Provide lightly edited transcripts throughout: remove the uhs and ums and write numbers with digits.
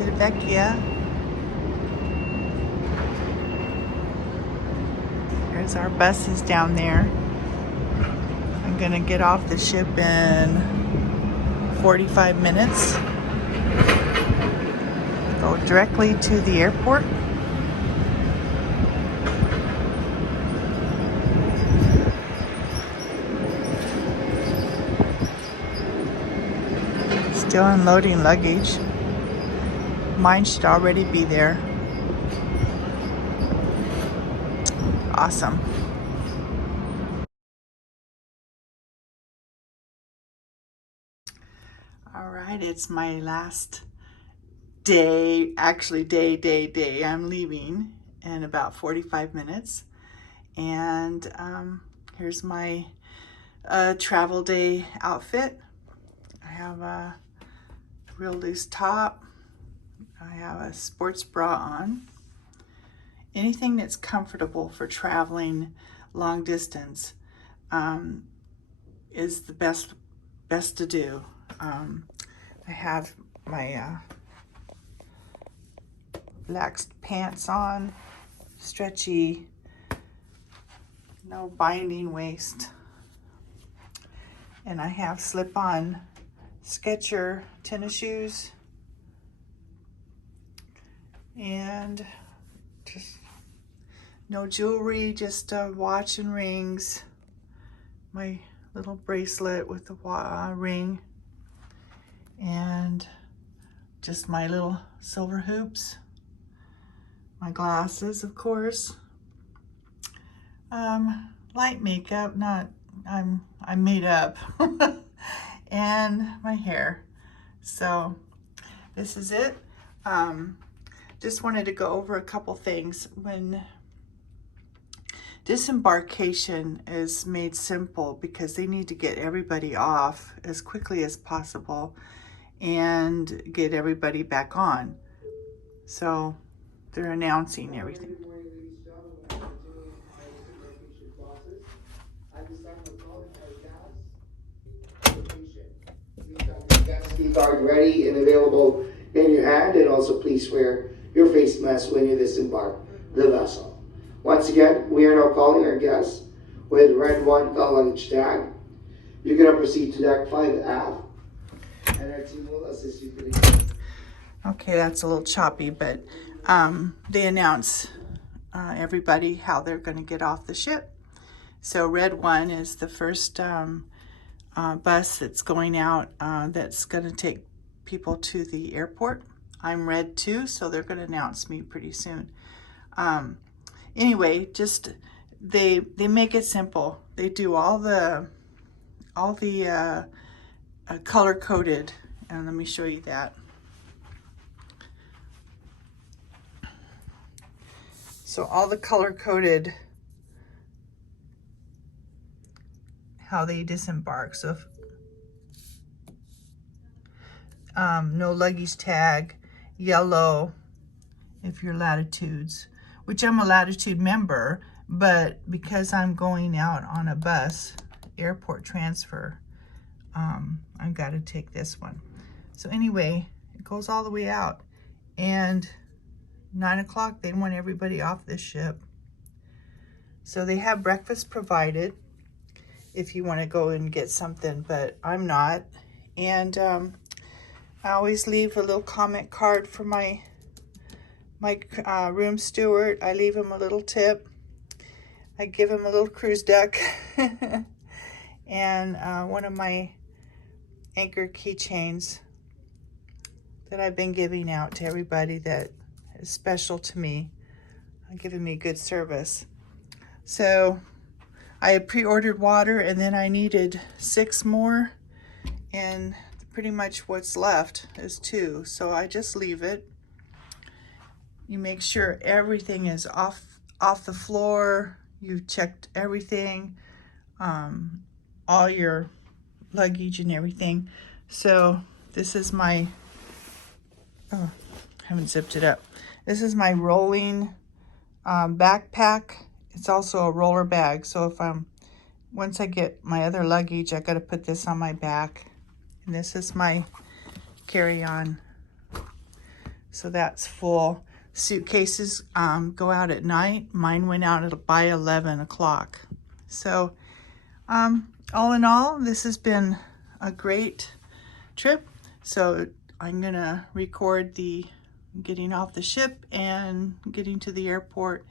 to the Vecchia. There's our buses down there. I'm gonna get off the ship in 45 minutes. Go directly to the airport. Still unloading luggage. Mine should already be there. Awesome. All right, it's my last day, actually day. I'm leaving in about 45 minutes. And here's my travel day outfit. I have a real loose top. I have a sports bra on. Anything that's comfortable for traveling long distance is the best to do. I have my relaxed pants on, stretchy, no binding waist. And I have slip-on Skechers tennis shoes. And just no jewelry, just a watch and rings. My little bracelet with the ring. And just my little silver hoops. My glasses, of course. Light makeup, I'm made up. And my hair. So this is it. Just wanted to go over a couple things. When disembarkation is made simple because they need to get everybody off as quickly as possible and get everybody back on. So they're announcing everything. Key card ready and available in your hand, and also please wear your face mask when you disembark the vessel. Once again, we are now calling our guests with red 1 luggage tag. You can now proceed to deck 5 aft, and our team will assist you to the. Okay, that's a little choppy, but they announce everybody how they're going to get off the ship. So red 1 is the first bus that's going out that's going to take people to the airport. I'm red 2, so they're going to announce me pretty soon. Anyway, just they make it simple. They do all the color coded, and let me show you that. So all the color coded how they disembark. So if, no luggage tag, yellow if you're latitudes, which I'm a latitude member, but because I'm going out on a bus, airport transfer, I've got to take this one. So anyway, it goes all the way out, and 9 o'clock they want everybody off this ship. So they have breakfast provided if you want to go and get something, but I'm not. And I always leave a little comment card for my room steward. I leave him a little tip. I give him a little cruise duck and one of my anchor keychains that I've been giving out to everybody that is special to me, giving me good service. So I had pre-ordered water, and then I needed 6 more, and pretty much what's left is 2. So I just leave it. You make sure everything is off the floor. You've checked everything, all your luggage and everything. So this is my, oh, I haven't zipped it up. This is my rolling backpack. It's also a roller bag. So if once I get my other luggage, I got to put this on my back. And this is my carry-on So that's full. Suitcases go out at night. Mine went out by 11 o'clock. So all in all, this has been a great trip. So I'm gonna record the getting off the ship and getting to the airport,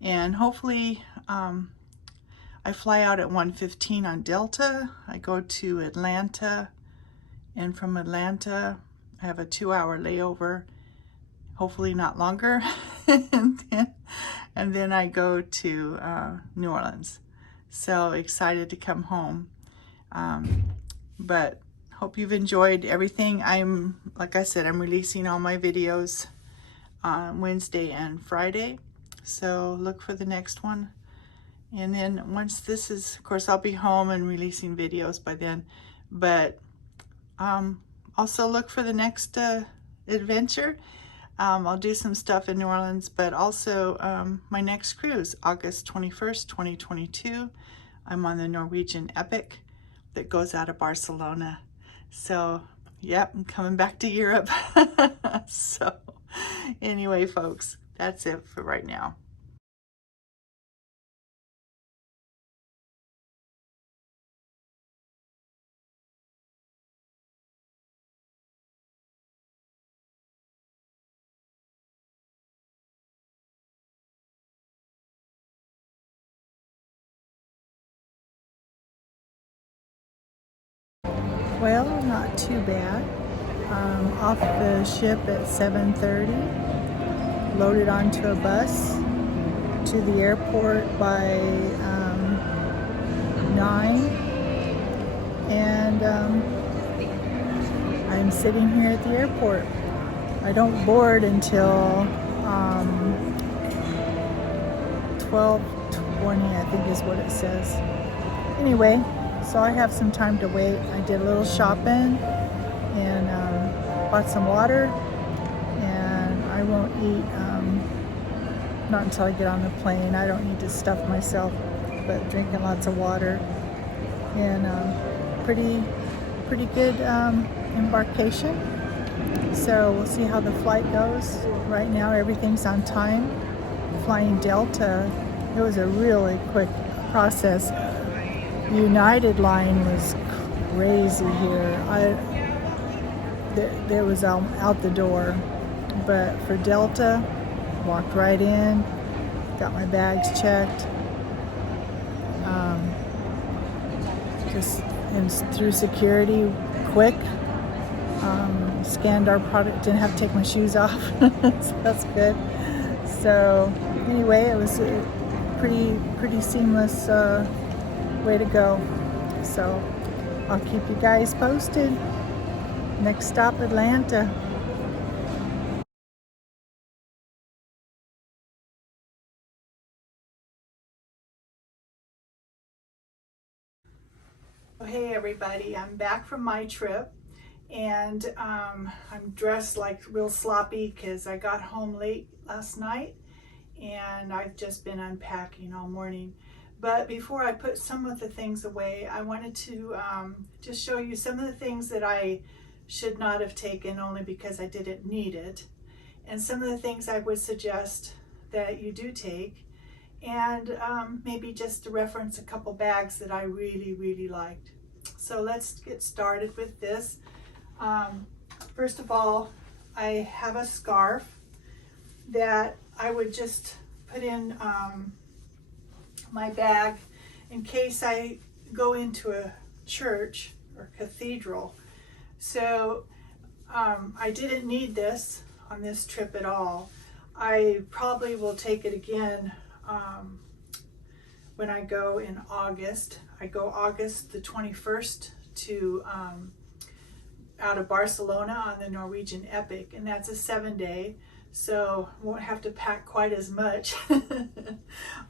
and hopefully I fly out at 1:15 on Delta. I go to Atlanta, and from Atlanta I have a 2-hour layover, hopefully not longer, and then I go to New Orleans. So excited to come home. But hope you've enjoyed everything. Like I said, I'm releasing all my videos on Wednesday and Friday. So look for the next one. And then once this is, of course, I'll be home and releasing videos by then. But also look for the next adventure. I'll do some stuff in New Orleans, but also my next cruise, August 21st, 2022. I'm on the Norwegian Epic that goes out of Barcelona. So, yep, I'm coming back to Europe. So, anyway, folks, that's it for right now. Well, not too bad. Off the ship at 7:30, loaded onto a bus to the airport by 9, and I'm sitting here at the airport. I don't board until 12:20, I think is what it says. Anyway, so I have some time to wait. I did a little shopping and bought some water, and I won't eat not until I get on the plane. I don't need to stuff myself, but drinking lots of water, and pretty good embarkation. So we'll see how the flight goes. Right now everything's on time. Flying Delta, it was a really quick process. United line was crazy here. There was out the door, but for Delta, walked right in, got my bags checked, just through security, quick. Scanned our product, didn't have to take my shoes off, so that's good. So anyway, it was a pretty seamless way to go. So I'll keep you guys posted. Next stop, Atlanta. Oh, hey everybody, I'm back from my trip, and I'm dressed like real sloppy because I got home late last night and I've just been unpacking all morning. But before I put some of the things away, I wanted to just show you some of the things that I should not have taken only because I didn't need it, and some of the things I would suggest that you do take, and maybe just to reference a couple bags that I really liked. So let's get started with this. First of all, I have a scarf that I would just put in my bag in case I go into a church or cathedral. So I didn't need this on this trip at all. I probably will take it again when I go in August. I go August the 21st to out of Barcelona on the Norwegian Epic, and that's a 7-day, so won't have to pack quite as much.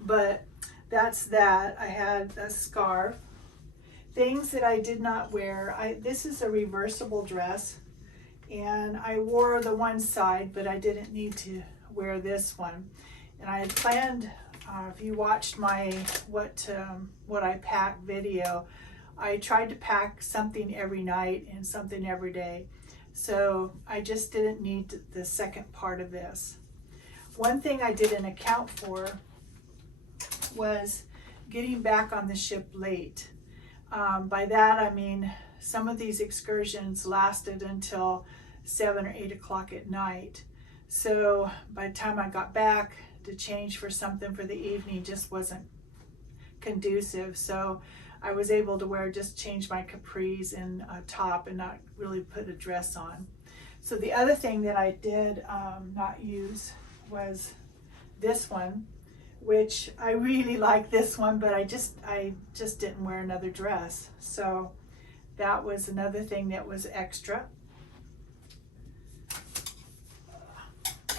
But that's that. I had a scarf. Things that I did not wear. This is a reversible dress, and I wore the one side, but I didn't need to wear this one. And I had planned, if you watched my what I pack video, I tried to pack something every night and something every day. So I just didn't need the second part of this. One thing I didn't account for was getting back on the ship late. By that I mean some of these excursions lasted until 7 or 8 o'clock at night. So by the time I got back to change for something for the evening just wasn't conducive. So I was able to change my capris and a top and not really put a dress on. So the other thing that I did not use was this one, which I really like this one, but I just didn't wear another dress. So that was another thing that was extra.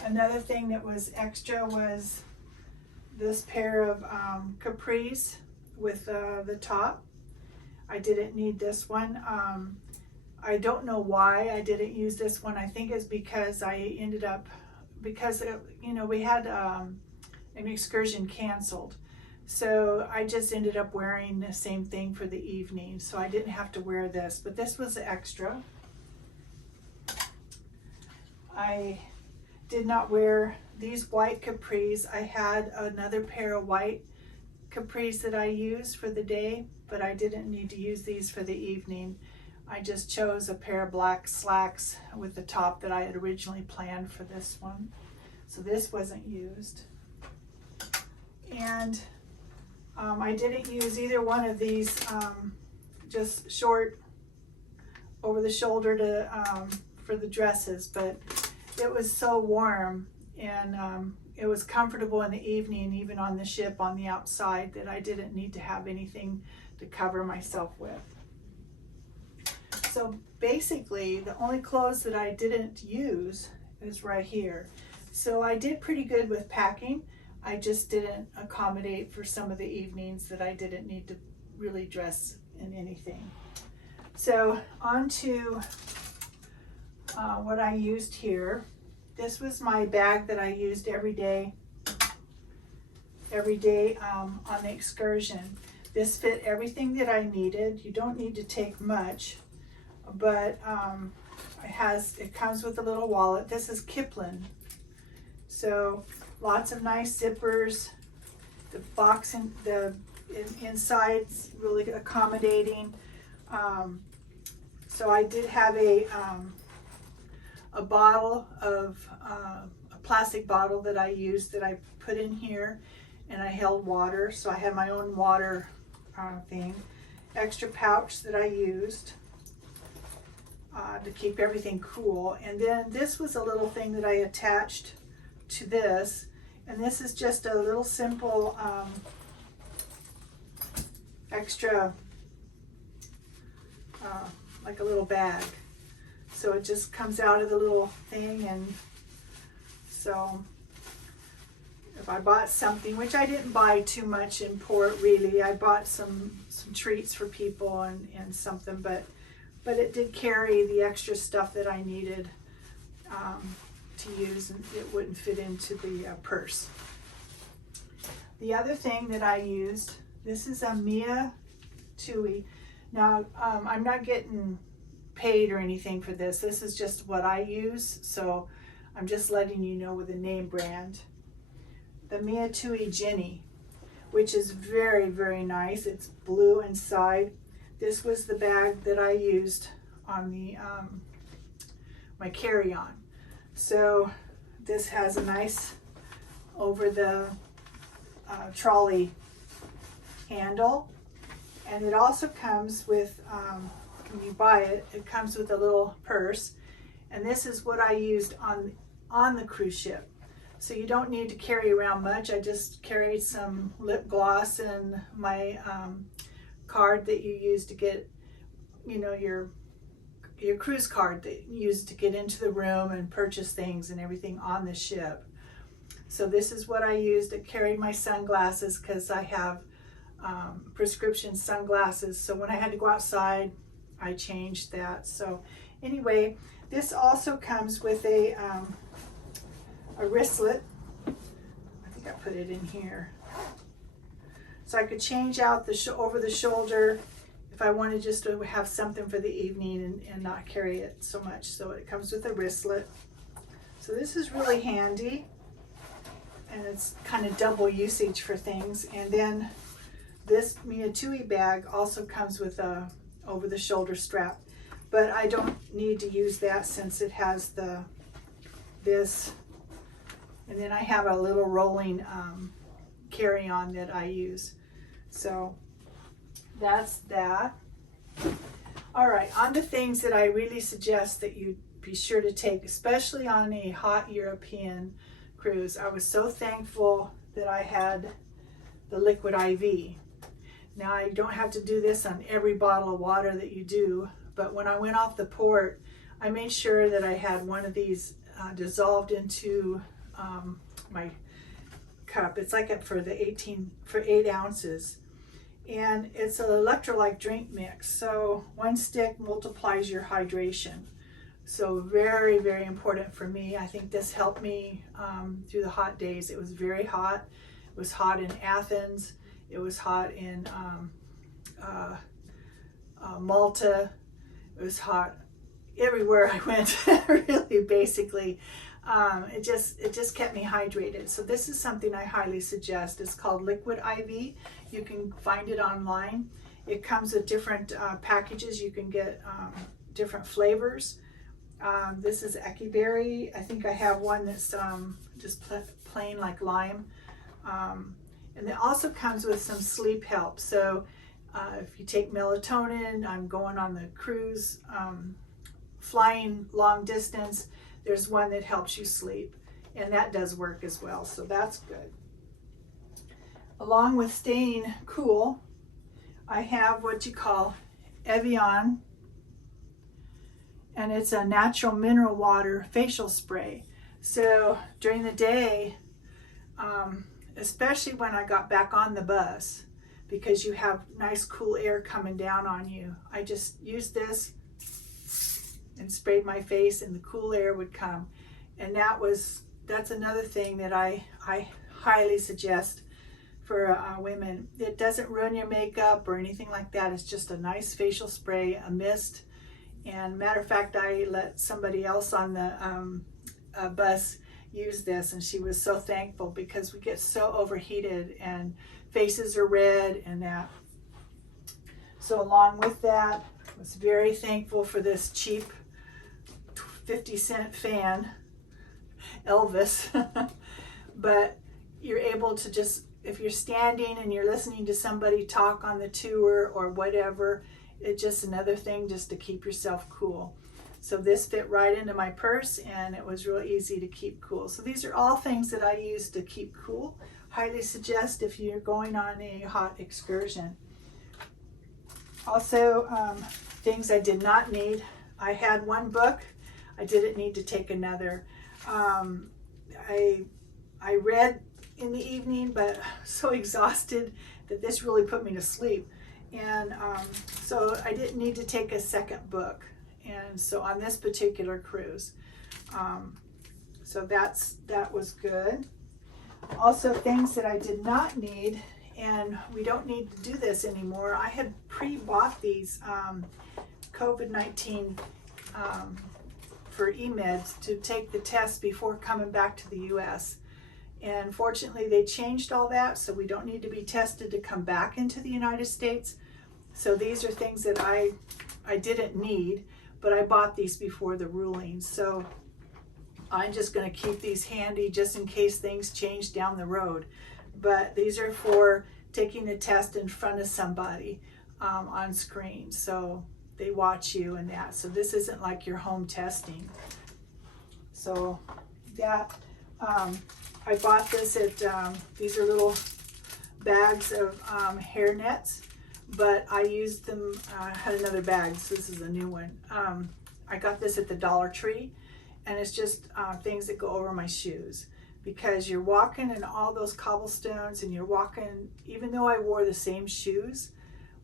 Another thing that was extra was this pair of capris with the top. I didn't need this one. I don't know why I didn't use this one. I think it's because I ended up, we had an excursion canceled. So I just ended up wearing the same thing for the evening. So I didn't have to wear this, but this was extra. I did not wear these white capris. I had another pair of white capris that I used for the day, but I didn't need to use these for the evening. I just chose a pair of black slacks with the top that I had originally planned for this one. So this wasn't used. And I didn't use either one of these just short over the shoulder to for the dresses, but it was so warm and it was comfortable in the evening, even on the ship on the outside, that I didn't need to have anything to cover myself with. So basically the only clothes that I didn't use is right here. So I did pretty good with packing. I just didn't accommodate for some of the evenings that I didn't need to really dress in anything. So on to what I used here. This was my bag that I used every day on the excursion. This fit everything that I needed. You don't need to take much, but it comes with a little wallet. This is Kipling. So lots of nice zippers. The box and the inside's really accommodating. So I did have a bottle of a plastic bottle that I used that I put in here, and I held water. So I had my own water thing. Extra pouch that I used to keep everything cool. And then this was a little thing that I attached to this, and this is just a little simple extra like a little bag. So it just comes out of the little thing, and so if I bought something, which I didn't buy too much in port really, I bought some treats for people and something, but it did carry the extra stuff that I needed to use, and it wouldn't fit into the purse. The other thing that I used, this is a Mia Tui. Now I'm not getting paid or anything for this. This is just what I use, so I'm just letting you know with the name brand. The Mia Tui Jenny, which is very, very nice. It's blue inside. This was the bag that I used on the my carry-on. So this has a nice over the trolley handle, and it also comes with when you buy it, it comes with a little purse, and this is what I used on the cruise ship. So you don't need to carry around much. I just carried some lip gloss and my card that you use to get, your cruise card that you use to get into the room and purchase things and everything on the ship. So this is what I used. I carried my sunglasses because I have prescription sunglasses. So when I had to go outside, I changed that. So anyway, this also comes with a wristlet. I think I put it in here. So I could change out the over the shoulder if I wanted just to have something for the evening and not carry it so much. So it comes with a wristlet. So this is really handy, and it's kind of double usage for things. And then this Tui bag also comes with a over-the-shoulder strap, but I don't need to use that since it has this. And then I have a little rolling carry-on that I use. So that's that. All right, on to things that I really suggest that you be sure to take, especially on a hot European cruise. I was so thankful that I had the liquid IV. Now, I don't have to do this on every bottle of water that you do, but when I went off the port, I made sure that I had one of these dissolved into my cup. It's like it for 8 ounces. And it's an electrolyte drink mix. So one stick multiplies your hydration. So very, very important for me. I think this helped me through the hot days. It was very hot. It was hot in Athens. It was hot in Malta. It was hot everywhere I went, really, basically. It just kept me hydrated. So this is something I highly suggest. It's called Liquid IV. You can find it online. It comes with different packages. You can get different flavors. This is Eki Berry. I think I have one that's just plain like lime. And it also comes with some sleep help. So if you take melatonin, I'm going on the cruise, flying long distance, there's one that helps you sleep. And that does work as well, so that's good. Along with staying cool, I have what you call Evian, and it's a natural mineral water facial spray. So during the day, especially when I got back on the bus, because you have nice cool air coming down on you, I just used this and sprayed my face, and the cool air would come. And that's another thing that I highly suggest for women. It doesn't ruin your makeup or anything like that. It's just a nice facial spray, a mist. And matter of fact, I let somebody else on the bus use this, and she was so thankful because we get so overheated and faces are red and that. So along with that, I was very thankful for this cheap 50-cent fan, Elvis. But you're able to just, if you're standing and you're listening to somebody talk on the tour or whatever, it's just another thing just to keep yourself cool. So this fit right into my purse, and it was real easy to keep cool. So these are all things that I use to keep cool. Highly suggest if you're going on a hot excursion. Also, things I did not need. I had one book. I didn't need to take another. I read in the evening, but so exhausted that this really put me to sleep. And so I didn't need to take a second book. And so on this particular cruise, so that was good. Also, things that I did not need, and we don't need to do this anymore. I had pre-bought these COVID-19 for eMeds to take the test before coming back to the U.S. And fortunately, they changed all that, so we don't need to be tested to come back into the United States. So these are things that I didn't need, but I bought these before the ruling. So I'm just going to keep these handy just in case things change down the road. But these are for taking the test in front of somebody on screen. So they watch you and that. So this isn't like your home testing. So that, I bought this at, these are little bags of hair nets, but I used them, I had another bag, so this is a new one. I got this at the Dollar Tree, and it's just things that go over my shoes, because you're walking in all those cobblestones and you're walking, even though I wore the same shoes,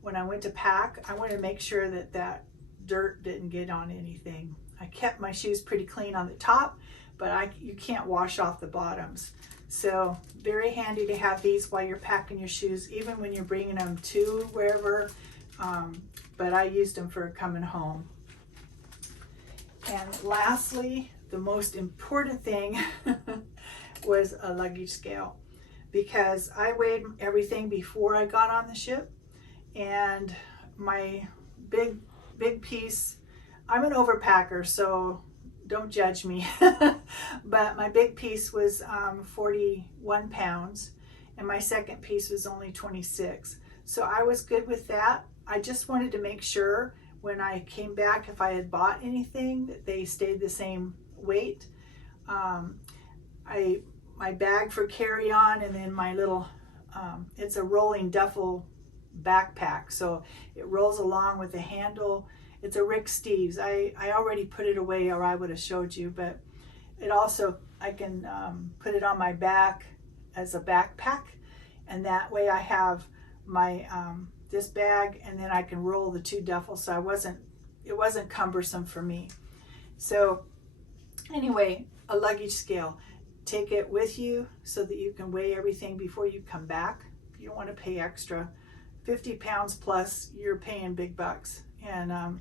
when I went to pack, I wanted to make sure that that dirt didn't get on anything. I kept my shoes pretty clean on the top, but you can't wash off the bottoms. So very handy to have these while you're packing your shoes, even when you're bringing them to wherever. but I used them for coming home. And lastly, the most important thing was a luggage scale, because I weighed everything before I got on the ship, and my big piece, I'm an overpacker, so don't judge me, but my big piece was 41 pounds, and my second piece was only 26. So I was good with that. I just wanted to make sure when I came back, if I had bought anything, that they stayed the same weight. My bag for carry-on, and then my little, it's a rolling duffel backpack, so it rolls along with the handle. It's a Rick Steves. I already put it away, or I would have showed you, but it also, I can put it on my back as a backpack, and that way I have my this bag, and then I can roll the two duffels, so it wasn't cumbersome for me. So anyway, a luggage scale. Take it with you so that you can weigh everything before you come back. You don't want to pay extra. 50 pounds plus, you're paying big bucks. And I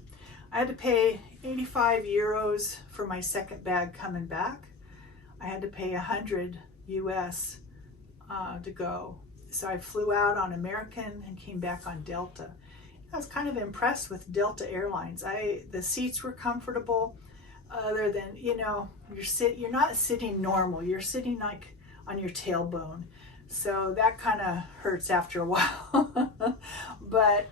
had to pay 85 euros for my second bag coming back. I had to pay 100 US to go. So I flew out on American and came back on Delta. I was kind of impressed with Delta Airlines. The seats were comfortable, other than, you're not sitting normal. You're sitting like on your tailbone. So that kind of hurts after a while. But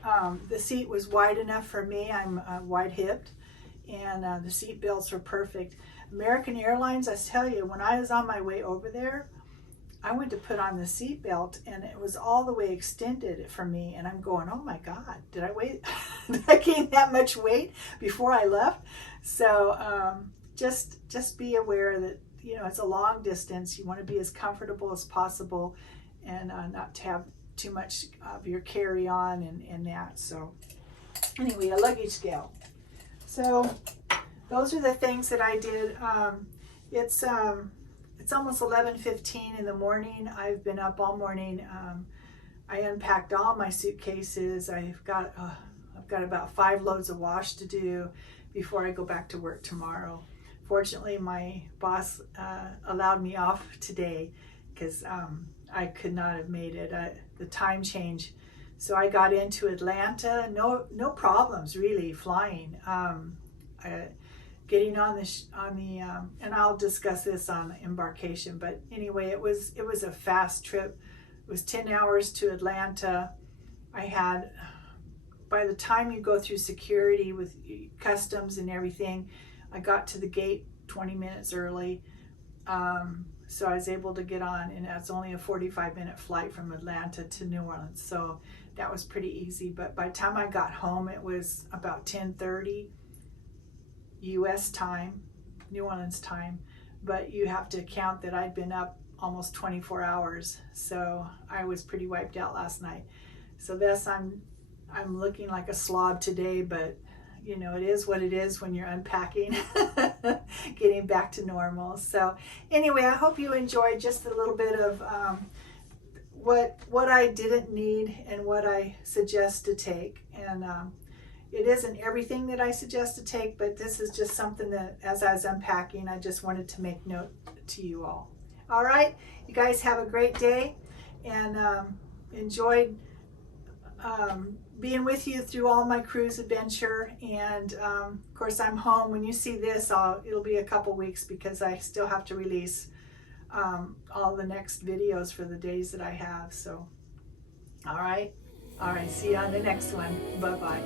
the seat was wide enough for me. I'm wide-hipped, and the seat belts were perfect. American Airlines, I tell you, when I was on my way over there, I went to put on the seat belt, and it was all the way extended for me, and I'm going, oh my God, did I gain that much weight before I left? So just be aware that, it's a long distance. You want to be as comfortable as possible, and not to have too much of your carry-on and that. So anyway, a luggage scale. So those are the things that I did. It's almost 11:15 in the morning. I've been up all morning. I unpacked all my suitcases. I've got about 5 loads of wash to do before I go back to work tomorrow. Fortunately, my boss allowed me off today, because I could not have made it. The time change. So I got into Atlanta. No problems really flying. Getting on the and I'll discuss this on embarkation, but anyway, it was a fast trip. It was 10 hours to Atlanta. By the time you go through security with customs and everything, I got to the gate 20 minutes early. So I was able to get on, and that's only a 45-minute flight from Atlanta to New Orleans. So that was pretty easy. But by the time I got home, it was about 10:30 US time, New Orleans time. But you have to count that I'd been up almost 24 hours. So I was pretty wiped out last night. So this, I'm looking like a slob today, but it is what it is when you're unpacking, getting back to normal. So anyway, I hope you enjoyed just a little bit of what I didn't need and what I suggest to take. And it isn't everything that I suggest to take, but this is just something that, as I was unpacking, I just wanted to make note to you all. All right, you guys have a great day, and enjoyed being with you through all my cruise adventure. And of course, I'm home. When you see this, it'll be a couple weeks, because I still have to release all the next videos for the days that I have. So all right, see you on the next one. Bye-bye.